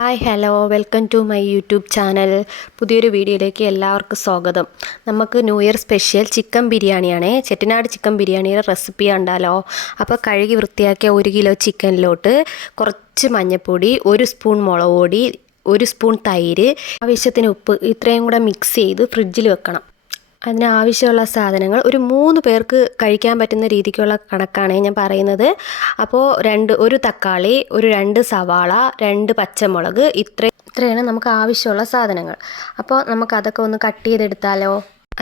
Hi hello welcome to my YouTube channel. പുതിയൊരു വീഡിയോയിലേക്ക് എല്ലാവർക്കും സ്വാഗതം. നമുക്ക് ന്യൂ ഇയർ സ്പെഷ്യൽ ചിക്കൻ ബിരിയാണിയാണേ. ചെട്ടിനാട് ചിക്കൻ ബിരിയാണിയുടെ റെസിപ്പി ഉണ്ടല്ലോ. അപ്പോൾ കഴുകി വൃത്തിയാക്കിയ 1 കിലോ ചിക്കനിലോട്ട് കുറച്ച് മഞ്ഞൾപ്പൊടി, 1 സ്പൂൺ മുളക് പൊടി, 1 സ്പൂൺ തൈര്, ആവശ്യത്തിന് ഉപ്പ് ഇത്രയും കൂടെ മിക്സ് ചെയ്ത് ഫ്രിഡ്ജിൽ വെക്കണം. അതിനാവശ്യമുള്ള സാധനങ്ങൾ ഒരു 3 പേർക്ക് കഴിക്കാൻ പറ്റുന്ന രീതിക്കുള്ള കണക്കാണ് ഞാൻ പറയുന്നത്. അപ്പോൾ ഒരു തക്കാളി, 2 സവാള, 2 പച്ചമുളക്, ഇത്രയാണ് നമുക്ക് ആവശ്യമുള്ള സാധനങ്ങൾ. അപ്പോൾ നമുക്കതൊക്കെ ഒന്ന് കട്ട് ചെയ്തെടുത്താലോ.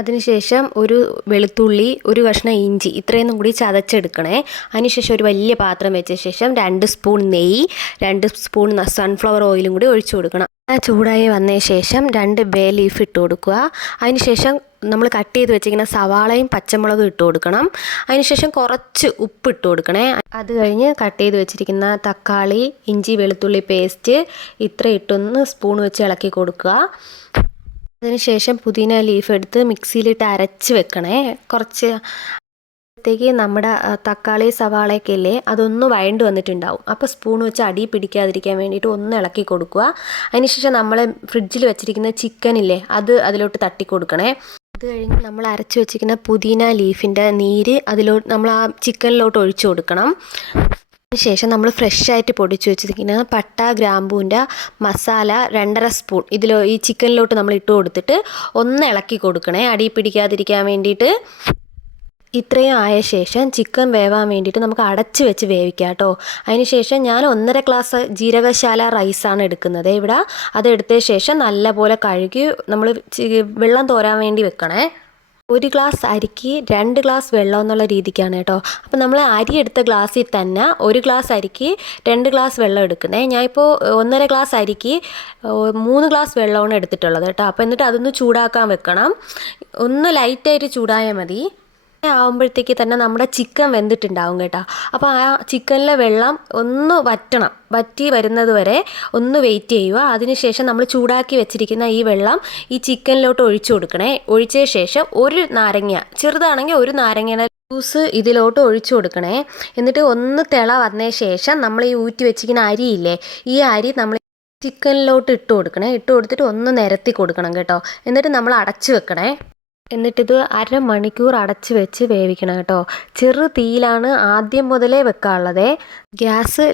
അതിനുശേഷം ഒരു വെളുത്തുള്ളി, 1 കഷ്ണം ഇഞ്ചി ഇത്രയൊന്നും കൂടി ചതച്ചെടുക്കണേ. അതിനുശേഷം ഒരു വലിയ പാത്രം വെച്ച ശേഷം 2 സ്പൂൺ നെയ്യ്, 2 സ്പൂൺ സൺഫ്ലവർ ഓയിലും കൂടി ഒഴിച്ചു കൊടുക്കണം. ചൂടായി വന്ന ശേഷം 2 ബേ ലീഫ് ഇട്ട് കൊടുക്കുക. അതിനുശേഷം നമ്മൾ കട്ട് ചെയ്ത് വെച്ചിരിക്കുന്ന സവാളയും പച്ചമുളകും ഇട്ട് കൊടുക്കണം. അതിനുശേഷം കുറച്ച് ഉപ്പ് ഇട്ട് കൊടുക്കണേ. അത് കഴിഞ്ഞ് കട്ട് ചെയ്ത് വെച്ചിരിക്കുന്ന തക്കാളി, ഇഞ്ചി, വെളുത്തുള്ളി പേസ്റ്റ് ഇത്ര ഇട്ടൊന്ന് സ്പൂൺ വെച്ച് ഇളക്കി കൊടുക്കുക. അതിനുശേഷം പുതിന ലീഫ് എടുത്ത് മിക്സിയിലിട്ട് അരച്ച് വെക്കണേ. കുറച്ചത്തേക്ക് നമ്മുടെ തക്കാളി സവാളയൊക്കെ ഇല്ലേ അതൊന്ന് വഴണ്ട് വന്നിട്ടുണ്ടാവും. അപ്പോൾ സ്പൂൺ വെച്ച് അടി പിടിക്കാതിരിക്കാൻ വേണ്ടിയിട്ട് ഒന്ന് ഇളക്കി കൊടുക്കുക. അതിനുശേഷം നമ്മൾ ഫ്രിഡ്ജിൽ വെച്ചിരിക്കുന്ന ചിക്കനില്ലേ അത് അതിലോട്ട് തട്ടി കൊടുക്കണേ. അത് കഴിഞ്ഞ് നമ്മൾ അരച്ച് വെച്ചിരിക്കുന്ന പുതിന ലീഫിൻ്റെ നീര് നമ്മൾ ആ ചിക്കനിലോട്ട് ഒഴിച്ചു കൊടുക്കണം. അതിനുശേഷം നമ്മൾ ഫ്രഷായിട്ട് പൊടിച്ച് വെച്ചിരിക്കുന്ന പട്ട ഗ്രാമ്പൂവിൻ്റെ മസാല 2.5 സ്പൂൺ ഈ ചിക്കനിലോട്ട് നമ്മൾ ഇട്ട് കൊടുത്തിട്ട് ഒന്ന് ഇളക്കി കൊടുക്കണേ, അടി പിടിക്കാതിരിക്കാൻ വേണ്ടിയിട്ട്. ഇത്രയും ആയ ശേഷം ചിക്കൻ വേവാൻ വേണ്ടിയിട്ട് നമുക്ക് അടച്ച് വെച്ച് വേവിക്കാം കേട്ടോ. അതിനുശേഷം ഞാൻ 1.5 ഗ്ലാസ് ജീരകശാല റൈസാണ് എടുക്കുന്നത് ഇവിടെ. അതെടുത്ത ശേഷം നല്ലപോലെ കഴുകി നമ്മൾ വെള്ളം തോരാൻ വേണ്ടി വെക്കണേ. 1 ഗ്ലാസ് അരിക്ക് 2 ഗ്ലാസ് വെള്ളം എന്നുള്ള രീതിക്കാണ് കേട്ടോ. അപ്പോൾ നമ്മൾ അരി എടുത്ത ഗ്ലാസ്സിൽ തന്നെ 1 ഗ്ലാസ് അരിക്ക് 2 ഗ്ലാസ് വെള്ളം എടുക്കുന്നത്. ഞാനിപ്പോൾ 1.5 ഗ്ലാസ് അരിക്ക് 3 ഗ്ലാസ് വെള്ളമാണ് എടുത്തിട്ടുള്ളത് കേട്ടോ. അപ്പോൾ എന്നിട്ട് അതൊന്ന് ചൂടാക്കാൻ വെക്കണം. ഒന്ന് ലൈറ്റായിട്ട് ചൂടായാൽ മതി. ആവുമ്പോഴത്തേക്ക് തന്നെ നമ്മുടെ ചിക്കൻ വെന്തിട്ടുണ്ടാവും കേട്ടോ. അപ്പോൾ ആ ചിക്കനിലെ വെള്ളം ഒന്ന് വറ്റി വരുന്നത് വരെ ഒന്ന് വെയിറ്റ് ചെയ്യുക. അതിനുശേഷം നമ്മൾ ചൂടാക്കി വെച്ചിരിക്കുന്ന ഈ വെള്ളം ഈ ചിക്കനിലോട്ട് ഒഴിച്ചു കൊടുക്കണേ. ഒഴിച്ച ശേഷം 1 നാരങ്ങ, ചെറുതാണെങ്കിൽ 1 നാരങ്ങയുടെ ജ്യൂസ് ഇതിലോട്ട് ഒഴിച്ചു കൊടുക്കണേ. എന്നിട്ട് ഒന്ന് തിള വന്ന ശേഷം നമ്മൾ ഈ ഊറ്റി വെച്ചിരിക്കുന്ന അരിയില്ലേ ഈ അരി നമ്മൾ ചിക്കനിലോട്ട് ഇട്ട് കൊടുക്കണേ. ഇട്ട് കൊടുത്തിട്ട് ഒന്ന് നിരത്തി കൊടുക്കണം കേട്ടോ. എന്നിട്ട് നമ്മൾ അടച്ചു വെക്കണേ. എന്നിട്ടിത് 1/2 മണിക്കൂർ അടച്ച് വെച്ച് വേവിക്കണം കേട്ടോ. ചെറു തീയിലാണ് ആദ്യം മുതലേ വെക്കാനുള്ളത്. ഗ്യാസ്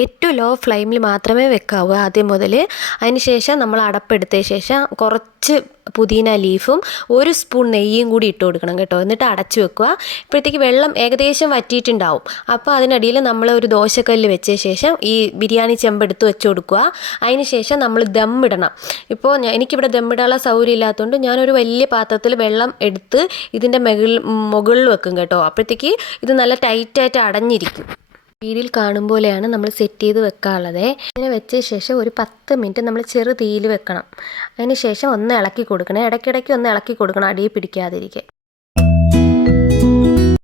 ഏറ്റവും ലോ ഫ്ലെയിമിൽ മാത്രമേ വെക്കാവൂ ആദ്യം മുതൽ. അതിനുശേഷം നമ്മൾ അടപ്പെടുത്ത ശേഷം കുറച്ച് പുതിന ലീഫും 1 സ്പൂൺ നെയ്യും കൂടി ഇട്ട് കൊടുക്കണം കേട്ടോ. എന്നിട്ട് അടച്ചു വെക്കുക. ഇപ്പോഴത്തേക്ക് വെള്ളം ഏകദേശം വറ്റിയിട്ടുണ്ടാവും. അപ്പോൾ അതിനിടയിൽ നമ്മൾ ഒരു ദോശക്കല്ല് വെച്ച ശേഷം ഈ ബിരിയാണി ചെമ്പെടുത്ത് വെച്ച് കൊടുക്കുക. അതിന് ശേഷം നമ്മൾ ദമ്മിടണം. ഇപ്പോൾ എനിക്കിവിടെ ദമ്മിടാനുള്ള സൗകര്യം ഇല്ലാത്തതുകൊണ്ട് ഞാനൊരു വലിയ പാത്രത്തിൽ വെള്ളം എടുത്ത് ഇതിൻ്റെ മുകളിൽ വെക്കും കേട്ടോ. അപ്പോഴത്തേക്ക് ഇത് നല്ല ടൈറ്റായിട്ട് അടഞ്ഞിരിക്കും. വീഡിയോയിൽ കാണും പോലെയാണ് നമ്മൾ സെറ്റ് ചെയ്ത് വെക്കാനുള്ളത്. ഇങ്ങനെ വെച്ച ശേഷം ഒരു 10 മിനിറ്റ് നമ്മൾ ചെറു തീയിൽ വെക്കണം. അതിന് ശേഷം ഒന്ന് ഇളക്കി കൊടുക്കണം. ഇടയ്ക്കിടയ്ക്ക് ഒന്ന് ഇളക്കി കൊടുക്കണം, അടിയിൽ പിടിക്കാതിരിക്കുക.